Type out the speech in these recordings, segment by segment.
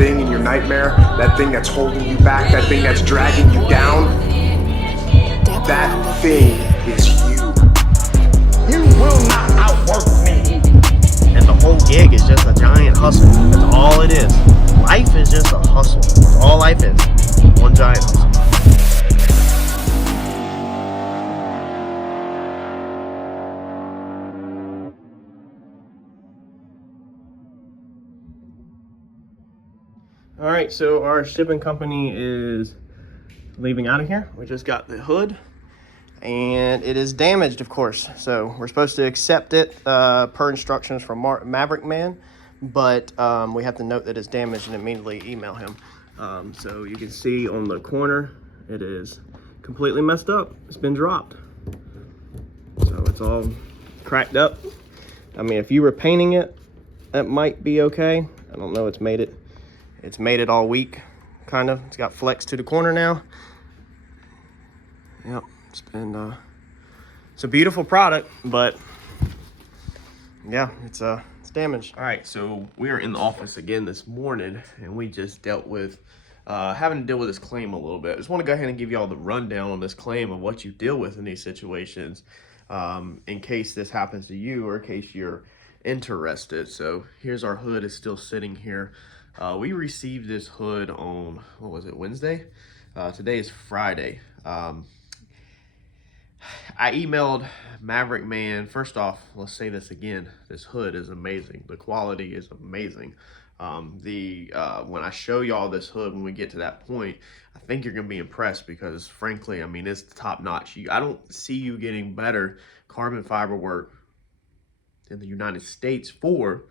thing in your nightmare, that thing that's holding you back, that thing that's dragging you down, that thing is you. You will not outwork me. And the whole gig is just a giant hustle. That's all it is. Life is just a hustle. That's all life is. One giant hustle. All right, so our shipping company is leaving out of here. We just got the hood, and it is damaged, of course. So we're supposed to accept it per instructions from Maverick Man, but we have to note that it's damaged and immediately email him. So you can see on the corner, it is completely messed up. It's been dropped. So it's all cracked up. I mean, if you were painting it, that might be okay. I don't know, it's made it all weak, kind of. It's got flex to the corner now. Yep, it's a beautiful product, but yeah, it's damaged. All right, so we are in the office again this morning, and we just dealt with having to deal with this claim a little bit. I just want to go ahead and give you all the rundown on this claim of what you deal with in these situations, in case this happens to you or in case you're interested. So here's our hood. It's still sitting here. We received this hood on, what was it, Wednesday? Today is Friday. I emailed Maverick Man. First off, let's say this again. This hood is amazing. The quality is amazing. When I show y'all this hood, when we get to that point, I think you're gonna be impressed because, frankly, I mean, it's top notch. I don't see you getting better carbon fiber work in the United States for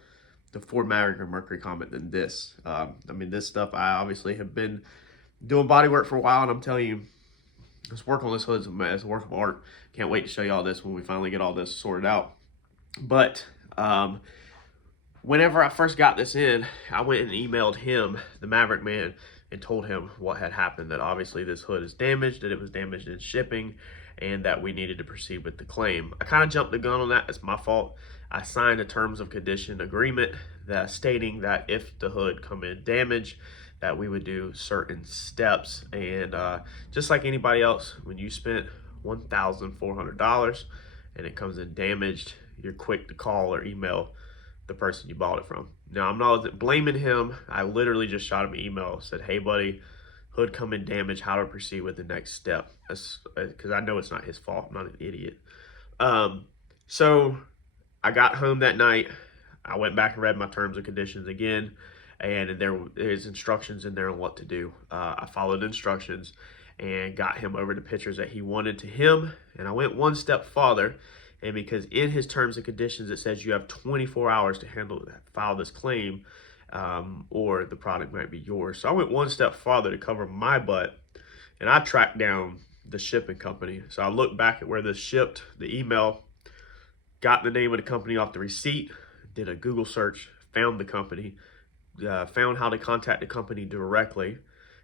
the Ford Maverick or Mercury Comet than this. I mean, this stuff, I obviously have been doing body work for a while, and I'm telling you, this work on this hood is a work of art. Can't wait to show y'all this when we finally get all this sorted out. But whenever I first got this in, I went and emailed him, the Maverick Man, and told him what had happened, that obviously this hood is damaged, that it was damaged in shipping, and that we needed to proceed with the claim. I kind of jumped the gun on that. It's my fault. I signed a terms of condition agreement that stating that if the hood come in damaged, that we would do certain steps. And just like anybody else, when you spent $1,400 and it comes in damaged, you're quick to call or email the person you bought it from. Now, I'm not blaming him. I literally just shot him an email, said, hey buddy, hood come in damaged, how to proceed with the next step. Because I know it's not his fault. I'm not an idiot. So I got home that night. I went back and read my terms and conditions again, and there's instructions in there on what to do. I followed instructions and got him over the pictures that he wanted to him, and I went one step farther. And because in his terms and conditions, it says you have 24 hours to file this claim, or the product might be yours. So I went one step farther to cover my butt, and I tracked down the shipping company. So I looked back at where this shipped, the email, got the name of the company off the receipt, did a Google search, found the company, found how to contact the company directly,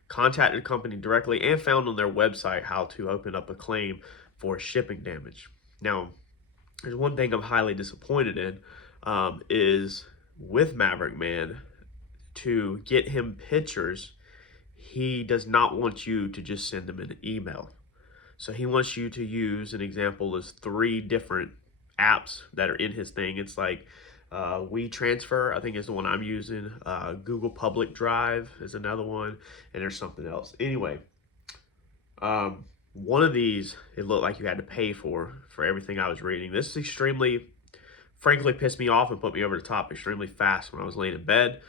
contacted the company directly, and found on their website how to open up a claim for shipping damage. Now, there's one thing I'm highly disappointed in, is with Maverick Man, to get him pictures, he does not want you to just send him an email. So he wants you to use, an example is 3 different apps that are in his thing. It's like WeTransfer, I think is the one I'm using. Google Public Drive is another one, and there's something else. Anyway, one of these, it looked like you had to pay for everything I was reading. This is extremely, frankly, pissed me off and put me over the top extremely fast when I was laying in bed.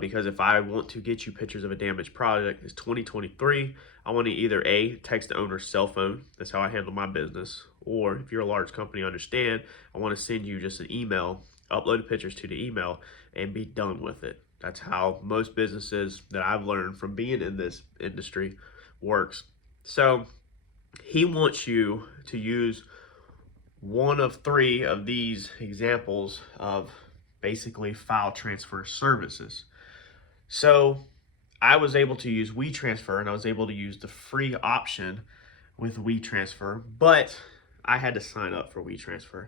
Because if I want to get you pictures of a damaged product, it's 2023. I want to either A, text the owner's cell phone. That's how I handle my business. Or if you're a large company, understand, I want to send you just an email, upload the pictures to the email, and be done with it. That's how most businesses that I've learned from being in this industry works. So he wants you to use one of 3 of these examples of basically file transfer services. So I was able to use WeTransfer, and I was able to use the free option with WeTransfer, but I had to sign up for WeTransfer.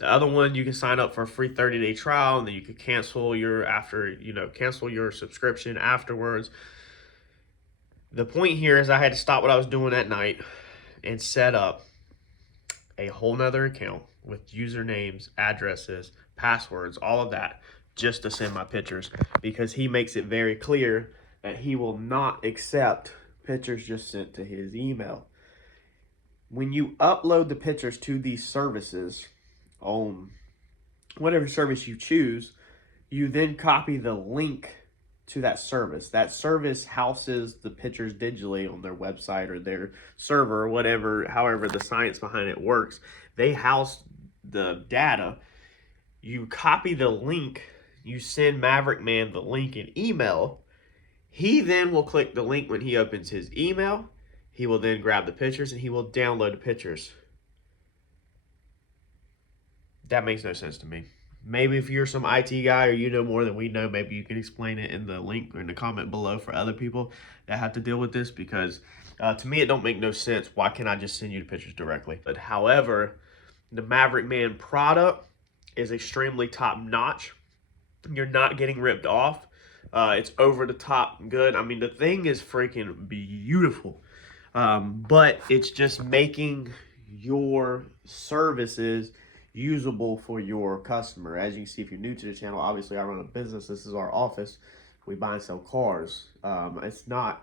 The other one, you can sign up for a free 30-day trial, and then you can cancel your subscription afterwards. The point here is I had to stop what I was doing at night and set up a whole nother account with usernames, addresses, passwords, all of that, just to send my pictures, because he makes it very clear that he will not accept pictures just sent to his email. When you upload the pictures to these services, on whatever service you choose, you then copy the link to that service. That service houses the pictures digitally on their website or their server, or whatever, however the science behind it works. They house the data. You copy the link, you send Maverick Man the link in email. He then will click the link when he opens his email. He will then grab the pictures and he will download the pictures. That makes no sense to me. Maybe if you're some IT guy or you know more than we know, maybe you can explain it in the link or in the comment below for other people that have to deal with this, because to me it don't make no sense. Why can't I just send you the pictures directly? But however, the Maverick Man product is extremely top notch. You're not getting ripped off. It's over the top good. I mean, the thing is freaking beautiful. But it's just making your services usable for your customer. As you can see, if you're new to the channel, obviously I run a business. This is our office. We buy and sell cars. It's not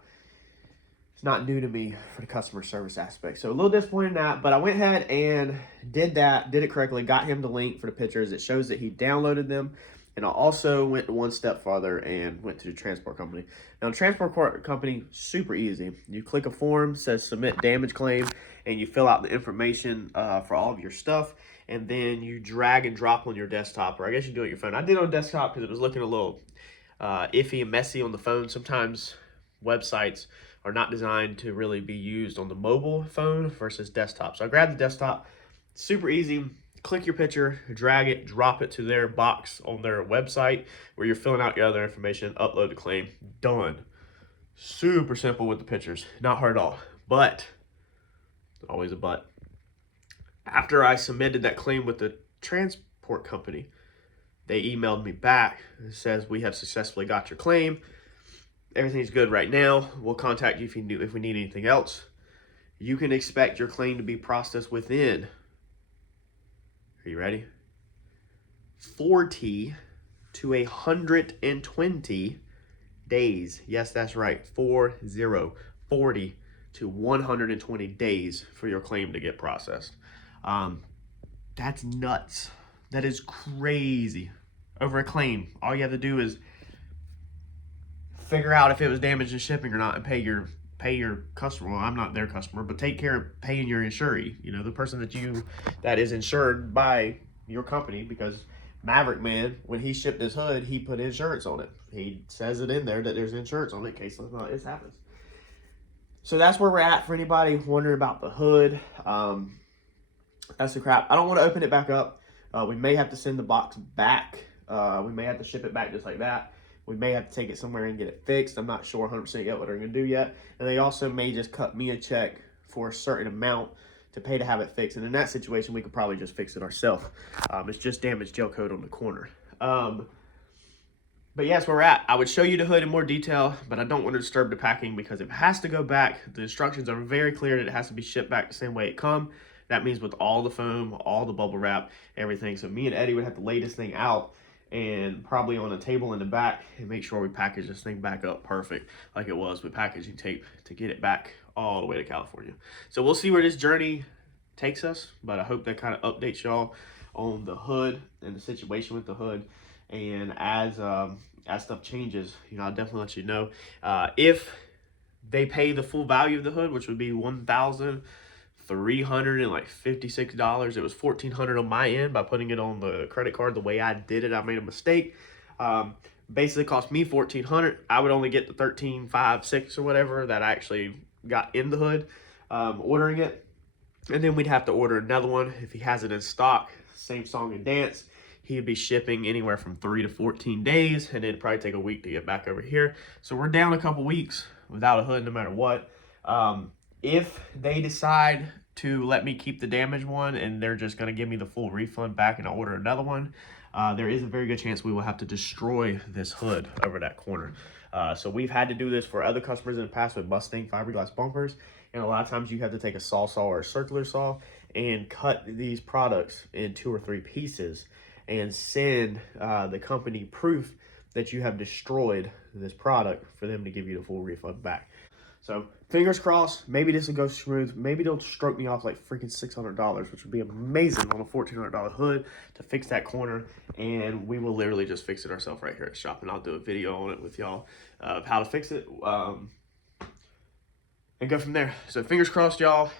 new to me for the customer service aspect. So a little disappointed in that, but I went ahead and did it correctly, got him the link for the pictures. It shows that he downloaded them. And I also went one step farther and went to the transport company. Now, the transport company, super easy. You click a form, says submit damage claim, and you fill out the information for all of your stuff. And then you drag and drop on your desktop, or I guess you do it on your phone. I did it on desktop because it was looking a little iffy and messy on the phone. Sometimes websites are not designed to really be used on the mobile phone versus desktop. So I grabbed the desktop, super easy. Click your picture, drag it, drop it to their box on their website where you're filling out your other information, upload the claim, done. Super simple with the pictures, not hard at all. But, always a but, after I submitted that claim with the transport company, they emailed me back. It says, we have successfully got your claim. Everything's good right now. We'll contact you if we need anything else. You can expect your claim to be processed within, are you ready? 40 to 120 days. Yes, that's right. 40 to 120 days for your claim to get processed. That's nuts. That is crazy. Over a claim, all you have to do is figure out if it was damaged in shipping or not and pay your customer. Well, I'm not their customer, but take care of paying your insuree. You know, the person that is insured by your company, because Maverick Man, when he shipped his hood, he put insurance on it. He says it in there that there's insurance on it in case this happens. So that's where we're at for anybody wondering about the hood. That's the crap. I don't want to open it back up. We may have to send the box back. We may have to ship it back just like that. We may have to take it somewhere and get it fixed. I'm not sure 100% yet what they're going to do yet. And they also may just cut me a check for a certain amount to pay to have it fixed. And in that situation, we could probably just fix it ourselves. It's just damaged gel coat on the corner. But yeah, that's where we're at. I would show you the hood in more detail, but I don't want to disturb the packing because if it has to go back, the instructions are very clear that it has to be shipped back the same way it come. That means with all the foam, all the bubble wrap, everything. So me and Eddie would have to lay this thing out and probably on a table in the back and make sure we package this thing back up perfect like it was with packaging tape to get it back all the way to California. So we'll see where this journey takes us, but I hope that kind of updates y'all on the hood and the situation with the hood. And as stuff changes, you know, I'll definitely let you know. If they pay the full value of the hood, which would be $1,356. It was $1,400 on my end by putting it on the credit card the way I did it. I made a mistake. Basically cost me $1,400. I would only get the $13,560 or whatever that I actually got in the hood ordering it. And then we'd have to order another one if he has it in stock. Same song and dance. He'd be shipping anywhere from 3 to 14 days, and it'd probably take a week to get back over here. So we're down a couple weeks without a hood no matter what. If they decide to let me keep the damaged one, and they're just going to give me the full refund back and I'll order another one, there is a very good chance we will have to destroy this hood over that corner. So we've had to do this for other customers in the past with Mustang fiberglass bumpers, and a lot of times you have to take a saw or a circular saw and cut these products in 2 or 3 pieces and send the company proof that you have destroyed this product for them to give you the full refund back. So fingers crossed, maybe this will go smooth. Maybe they'll stroke me off like freaking $600, which would be amazing on a $1,400 hood to fix that corner. And we will literally just fix it ourselves right here at the shop. And I'll do a video on it with y'all of how to fix it and go from there. So fingers crossed, y'all.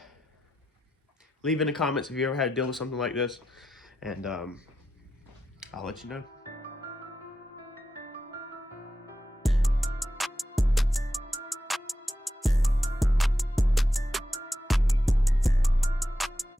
Leave in the comments if you ever had to deal with something like this. And I'll let you know.